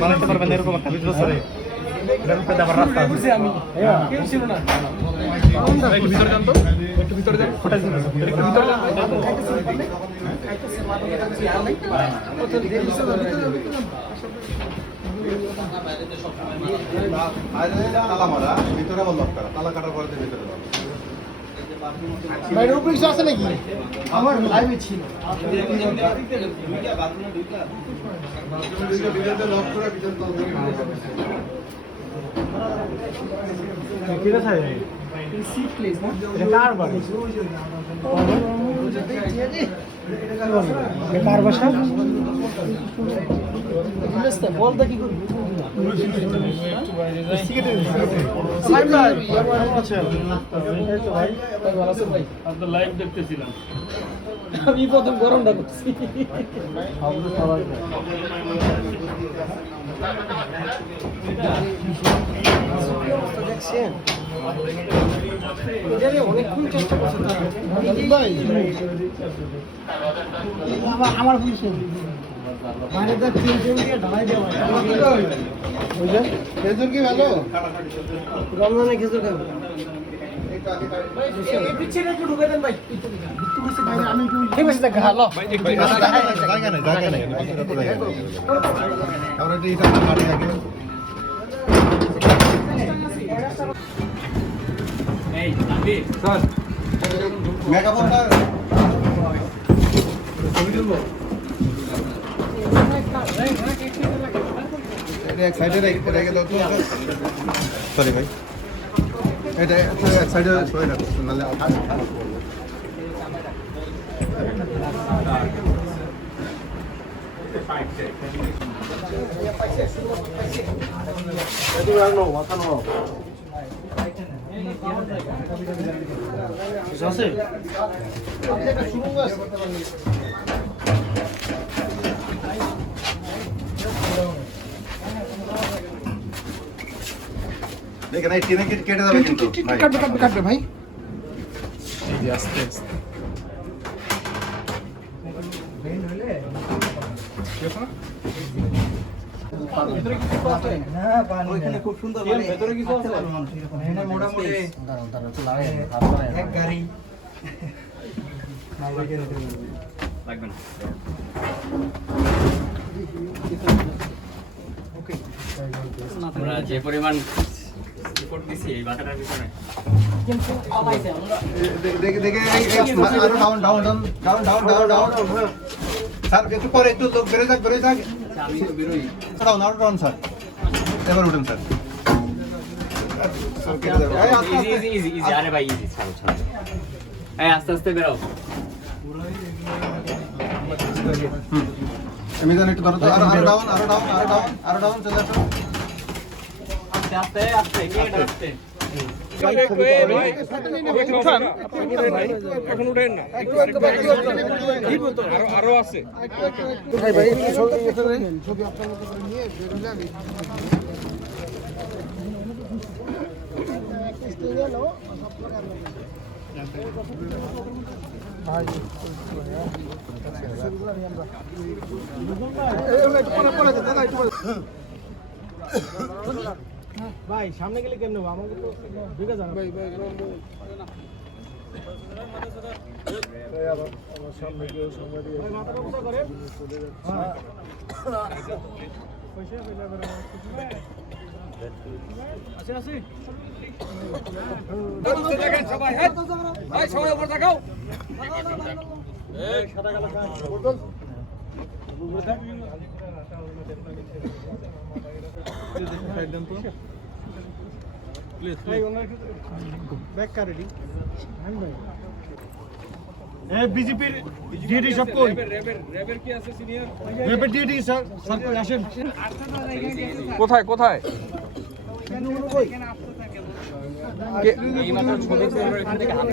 বানাতে পারবেন এরকম একটা বিজনেস করে আমি কেউ ছিল না একটু ভিতরে যান তো একটু ভিতরে যান একটু ভিতরে যান তালা মারা ভিতরে আবার লক করা তালা কাটার পরে ভিতরে লক বাইরের উপরে কিছু আছে নাকি আমার লাইভে ছিল ভিতরে লক করা ভিতরে কিরা থাকে সি প্লেস না এটা কার বাড়ি কার বাসা বুঝতে বলতে কি করব লাইভ দেখতেছিলাম আমি প্রথম গরমটা করছি দেখছেন অনেকক্ষণ চেষ্টা করছে আমার ভুল খেজুর কি ভালো রমজানে খেজুর খাবো মেগাফোনটা এক সাইডে রেখে দাও তো সরি ভাই এটা এক সাইডে সরে রাখো নাহলে আছে দেখেন এই ট্রেনে কেটে যাবে কিন্তু কাটবে ভাই আস্তে আস্তে খুব সুন্দর ভেতরে কিছু আছে মোটামুটি এক গাড়ি লাগবে না আমরা যে পরিমাণ রিপোর্ট দিছি এই বাটাটার ভিতরে কিন্তু আলাইছে আমরা দেখে দেখে আরো down down down down down down down sir একটু পরে একটু লোক বেরোয় যাক আমি তো বেরোই ডাউন আরো ডাউন স্যার এবার উঠুন স্যার ইজি আরে ভাই ইজি ছাড়ো এই আস্তে আস্তে বেরো আমি জানি একটু ধরো তো আরো ডাউন আরো ডাউন আরো ডাউন আরো ডাউন চলে আসো আস্তে আস্তে নিয়ে আস্তে আরো আছে ভাই সামনে গেলে কেমন হবে আমাকে তো ঢুকে যাবে ভাই ভাই আমার সামনে কেউ সামনে দিয়ে মাথাটা উঁচা করে পয়সা পেলে আছে আছে দেখেন সবাই ভাই সবাই উপরে তাকাও এই সাদা কালো বোতল উপরে থাক সাইড দেন তো প্লিজ ভাই ওনার ব্যাক কার রেডি হ্যাঁ ভাই এই বিজেপির ডিডি সব কই রেবের কি আছে সিনিয়র রেবের ডিডি স্যার স্যার কই আসেন কোথায় কোথায় এই মাত্র ছবি এখান থেকে হাতে